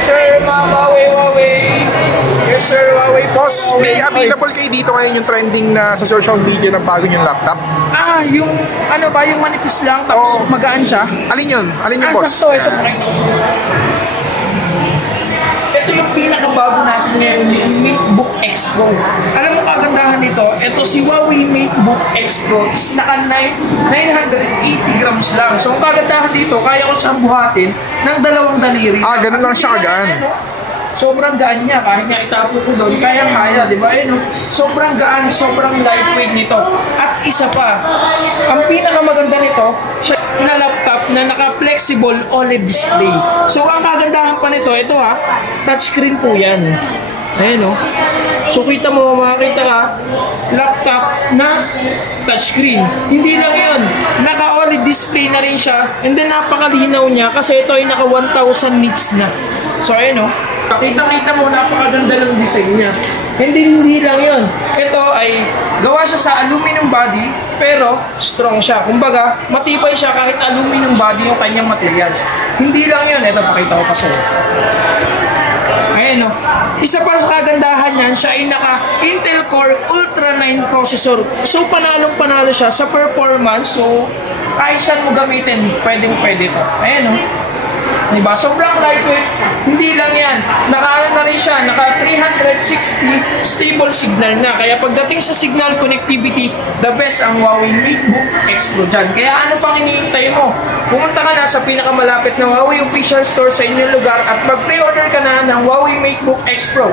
sir, mga Huawei. Yes, sir, Huawei. Boss, may available kayo dito ngayon yung trending na sa social media ng bago yung laptop? Yung ano ba, yung manipis lang, tapos magaan siya. Alin yun? Alin yung boss? Sakto, ito pakita ko. Ito yung pinakabago natin ngayon, yung MateBook X Pro. Alam mo kagandahan nito, ito si Huawei MateBook X Pro is naka 980 grams lang. So ang kagandahan dito, kaya ko siyang buhatin ng 2 daliri. Ganun lang siya kagaan. Sobrang gaan niya, kahit nga itapo ko doon, kaya, di ba? Sobrang gaan, sobrang lightweight nito. At isa pa, ang pinakamaganda nito, siya na laptop na naka-flexible OLED display. So, ang kagandahan pa nito, ito touchscreen po yan. Ayan So, makikita ka, laptop na touchscreen. Hindi lang yun, naka-OLED display na rin siya, and then napakalinaw niya kasi ito ay naka 1,000 nits na. So, ayan Kita-kita mo, napakaganda ng design niya. Hindi lang yun. Ito ay gawa siya sa aluminum body, pero strong siya. Kumbaga, matibay siya kahit aluminum body yung kanyang materials. Hindi lang yun. Ito, pakita ko pa sa'yo. Ayan Isa pa sa kagandahan niyan, siya ay naka Intel Core Ultra 9 processor. So, panalong-panalo siya sa performance. So, kahit saan mo gamitin, pwede ito. Ayan Diba? Sobrang lightweight. Hindi lang yan. Naka na rin siya. Naka 360 stable signal na. Kaya pagdating sa signal connectivity, the best ang Huawei MateBook X Pro dyan. Kaya ano pang iniintay mo? Pumunta ka na sa pinakamalapit na Huawei official store sa inyong lugar at mag-pre-order ka na ng Huawei MateBook X Pro.